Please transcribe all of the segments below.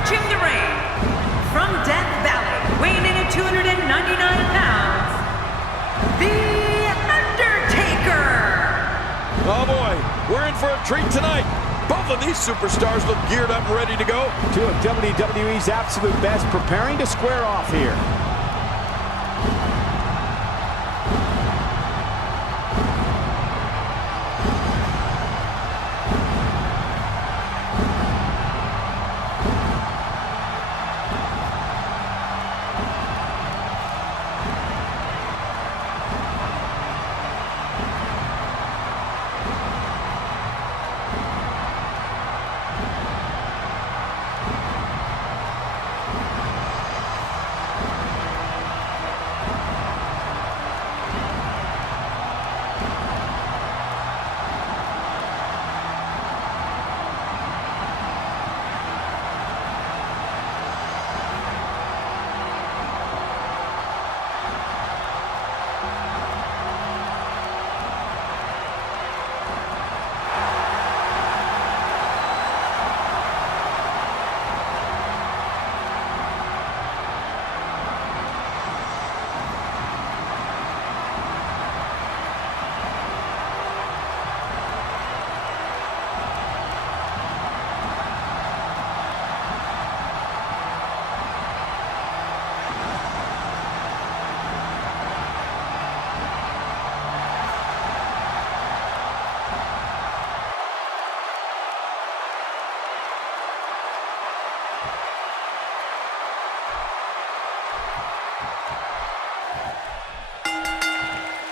approaching the ring, from Death Valley, weighing in at 299 pounds, The Undertaker! Oh boy, we're in for a treat tonight. Both of these superstars look geared up and ready to go. Two of WWE's absolute best preparing to square off here.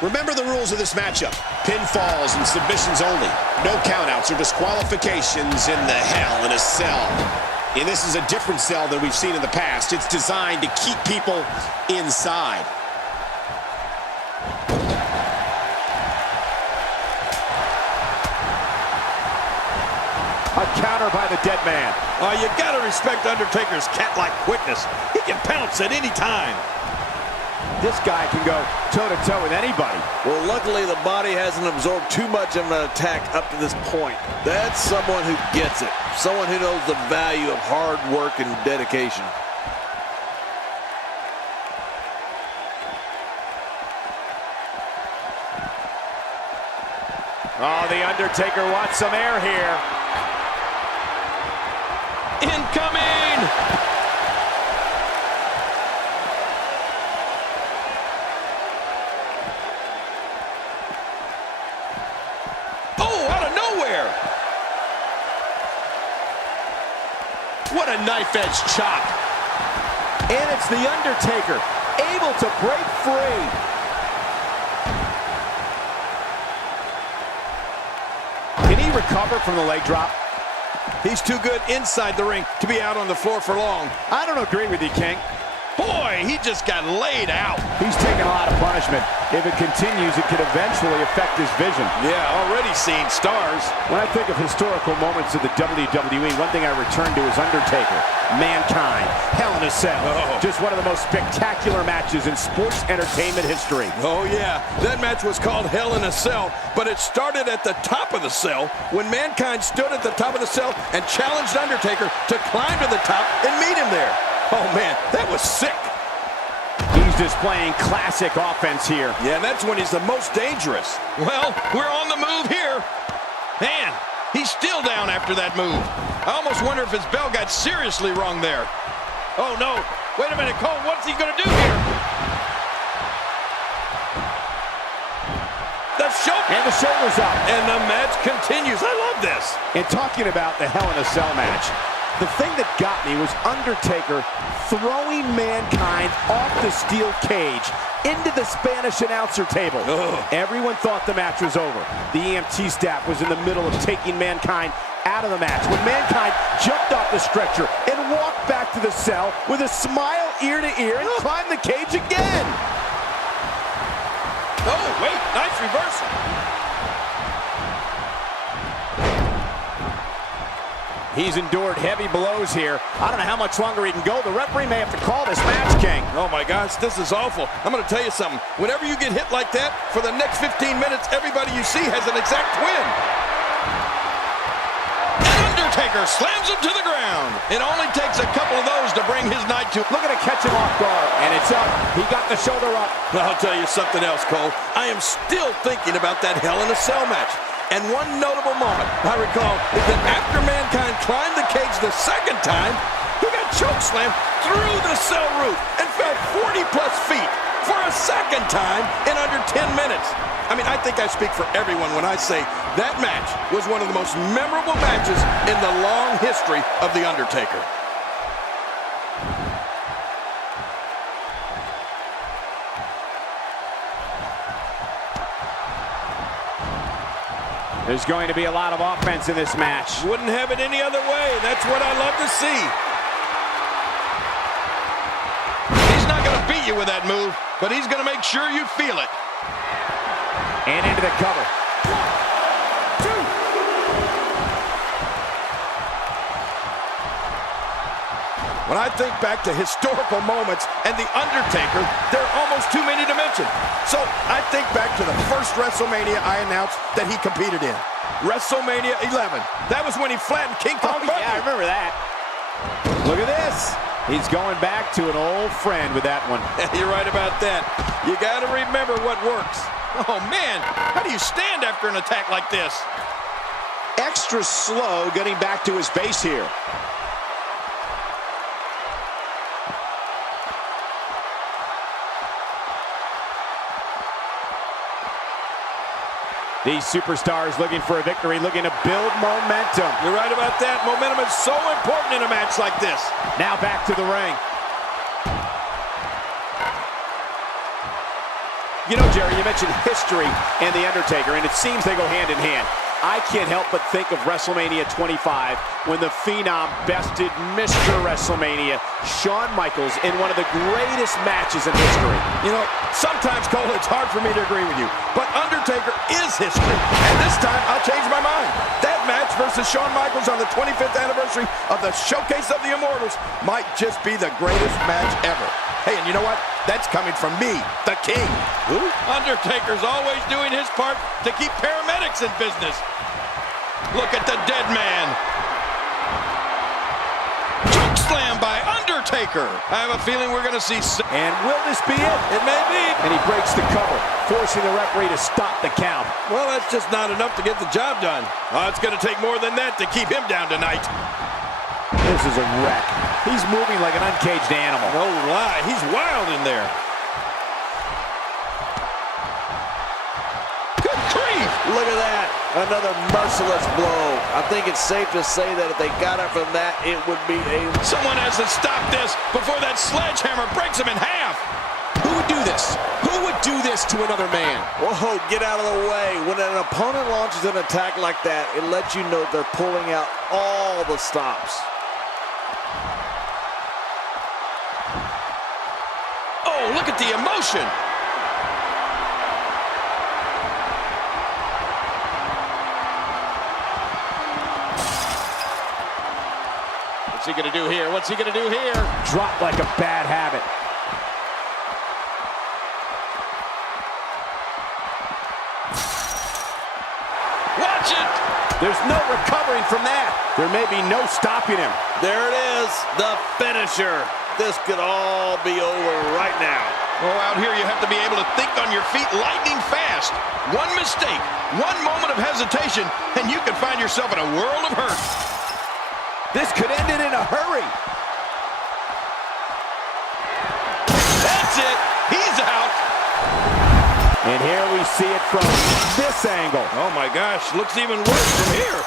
Remember the rules of this matchup. Pinfalls and submissions only. No countouts or disqualifications in the Hell in a Cell. And this is a different cell than we've seen in the past. It's designed to keep people inside. A counter by the dead man. You gotta respect Undertaker's cat-like quickness. He can pounce at any time. This guy can go toe-to-toe with anybody. Well, luckily the body hasn't absorbed too much of an attack up to this point. That's someone who gets it. Someone who knows the value of hard work and dedication. Oh, the Undertaker wants some air here. Incoming! What a knife-edge chop. And it's The Undertaker, able to break free. Can he recover from the leg drop? He's too good inside the ring to be out on the floor for long. I don't agree with you, King. Boy, he just got laid out. He's taking a lot of punishment. If it continues, it could eventually affect his vision. Yeah, already seeing stars. When I think of historical moments of the WWE, one thing I return to is Undertaker, Mankind, Hell in a Cell. Just one of the most spectacular matches in sports entertainment history. Oh, yeah. That match was called Hell in a Cell, but it started at the top of the cell when Mankind stood at the top of the cell and challenged Undertaker to climb to the top and meet him there. Oh, man, that was sick. He's displaying classic offense here. Yeah, and that's when he's the most dangerous. Well, we're on the move here. Man, he's still down after that move. I almost wonder if his bell got seriously wrong there. Oh, no. Wait a minute, Cole, what's he going to do here? And the shoulders up. And the match continues. I love this. And talking about the Hell in a Cell match, the thing that got me was Undertaker throwing Mankind off the steel cage into the Spanish announcer table. Everyone thought the match was over. The EMT staff was in the middle of taking Mankind out of the match when Mankind jumped off the stretcher and walked back to the cell with a smile ear to ear and climbed the cage again. Oh, wait, nice reversal. He's endured heavy blows here. I don't know how much longer he can go. The referee may have to call this match, King. Oh, my gosh, this is awful. I'm going to tell you something. Whenever you get hit like that, for the next 15 minutes, everybody you see has an exact twin. Undertaker slams him to the ground. It only takes a couple of those to bring his night to... Looking to catch him off guard, and it's up. He got the shoulder up. I'll tell you something else, Cole. I am still thinking about that Hell in a Cell match. And one notable moment I recall is that after Mankind climbed the cage the second time, he got chokeslammed through the cell roof and fell 40-plus feet for a second time in under 10 minutes. I mean, I think I speak for everyone when I say that match was one of the most memorable matches in the long history of The Undertaker. There's going to be a lot of offense in this match. Wouldn't have it any other way. That's what I love to see. He's not going to beat you with that move, but he's going to make sure you feel it. And into the cover. 1, 2. When I think back to historical moments and The Undertaker, there are almost too many to mention. So I think back to the first WrestleMania I announced that he competed in. WrestleMania 11. That was when he flattened King Kong. Oh, yeah, I remember that. Look at this. He's going back to an old friend with that one. You're right about that. You got to remember what works. Oh, man. How do you stand after an attack like this? Extra slow getting back to his base here. These superstars looking for a victory, looking to build momentum. You're right about that. Momentum is so important in a match like this. Now back to the ring. You know, Jerry, you mentioned history and The Undertaker, and it seems they go hand in hand. I can't help but think of WrestleMania 25 when the Phenom bested Mr. WrestleMania, Shawn Michaels, in one of the greatest matches in history. You know, sometimes, Cole, it's hard for me to agree with you, but Undertaker is history, and this time I'll change my mind. That match versus Shawn Michaels on the 25th anniversary of the Showcase of the Immortals might just be the greatest match ever. Hey, and you know what? That's coming from me, the King. Who? Undertaker's always doing his part to keep paramedics in business. Look at the dead man. Chokeslam by Undertaker. I have a feeling we're going to see... And will this be it? It may be. And he breaks the cover, forcing the referee to stop the count. Well, that's just not enough to get the job done. Oh, it's going to take more than that to keep him down tonight. This is a wreck. He's moving like an uncaged animal. No lie, he's wild in there. Good grief! Look at that. Another merciless blow. I think it's safe to say that if they got it from that, it would be a... Someone has to stop this before that sledgehammer breaks him in half. Who would do this? Who would do this to another man? Whoa, get out of the way. When an opponent launches an attack like that, it lets you know they're pulling out all the stops. Oh, look at the emotion. What's he going to do here? What's he going to do here? Drop like a bad habit. Watch it. There's no recovering from that. There may be no stopping him. There it is, the finisher. This could all be over right now. Oh, out here you have to be able to think on your feet lightning fast. One mistake, one moment of hesitation, and you can find yourself in a world of hurt. This could end it in a hurry. That's it. He's out. And here we see it from this angle. Oh, my gosh. Looks even worse from here.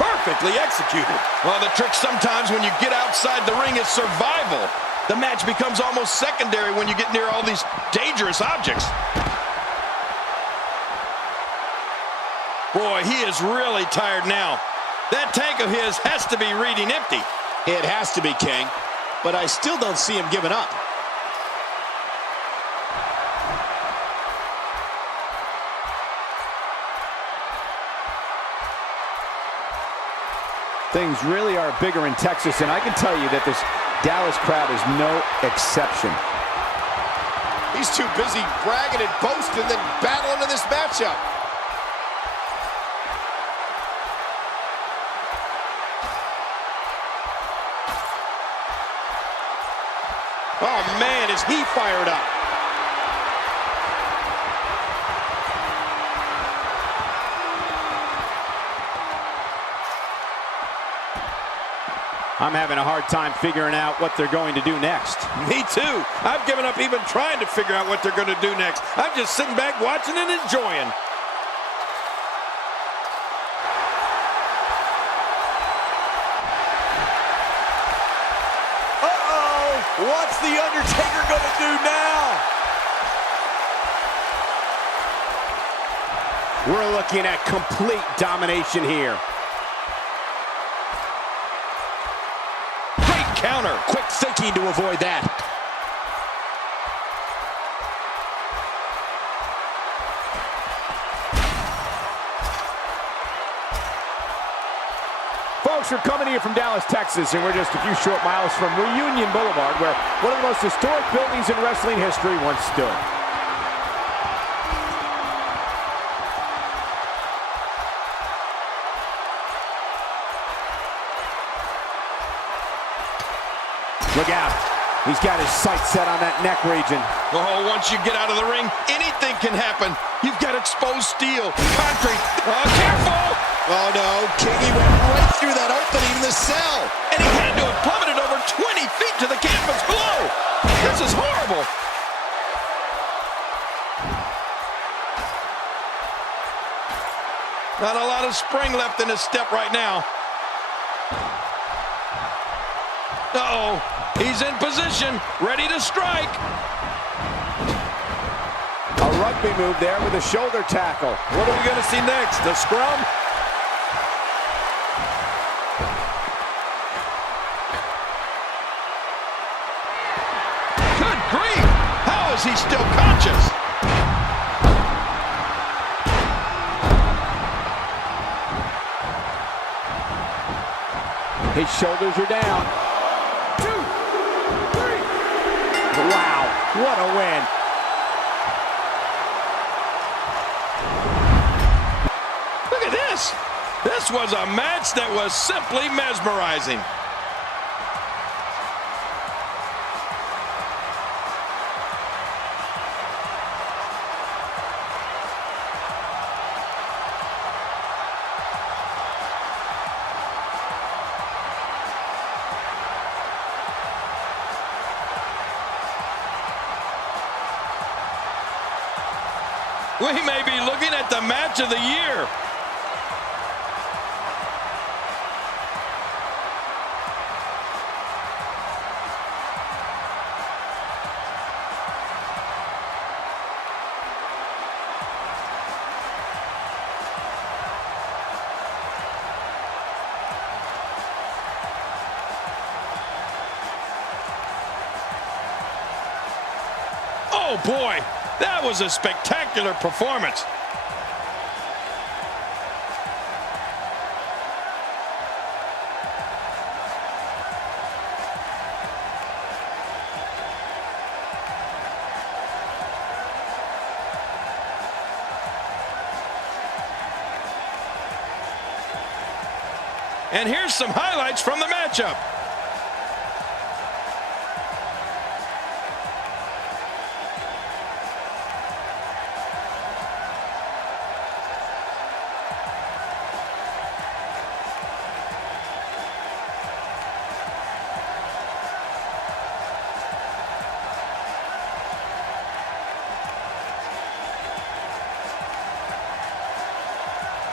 Perfectly executed. Well, the trick sometimes when you get outside the ring is survival. The match becomes almost secondary when you get near all these dangerous objects. Boy, he is really tired now. That tank of his has to be reading empty. It has to be, King, but I still don't see him giving up. Things really are bigger in Texas, and I can tell you that this Dallas crowd is no exception. He These two busy bragging and boasting, then battling in this matchup. Oh, man, is he fired up. I'm having a hard time figuring out what they're going to do next. Me too. I've given up even trying to figure out what they're going to do next. I'm just sitting back watching and enjoying. Uh-oh! What's the Undertaker going to do now? We're looking at complete domination here. Counter. Quick thinking to avoid that. Folks, we're coming here from Dallas, Texas, and we're just a few short miles from Reunion Boulevard, where one of the most historic buildings in wrestling history once stood. Look out. He's got his sights set on that neck region. Oh, once you get out of the ring, anything can happen. You've got exposed steel, concrete. Careful! Oh, no. Kingy went right through that opening in the cell. And he had to have plummeted over 20 feet to the canvas below. This is horrible. Not a lot of spring left in his step right now. Uh-oh. He's in position, ready to strike. A rugby move there with a shoulder tackle. What are we going to see next? The scrum? Good grief! How is he still conscious? His shoulders are down. Wow, what a win. Look at this. This was a match that was simply mesmerizing. We may be looking at the match of the year. Oh boy, that was a spectacular performance. And here's some highlights from the matchup.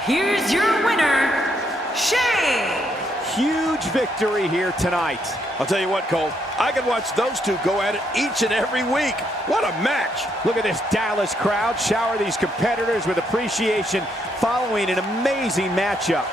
Here's your winner, Shay. Huge victory here tonight. I'll tell you what, Cole, I could watch those two go at it each and every week. What a match. Look at this Dallas crowd shower these competitors with appreciation following an amazing matchup.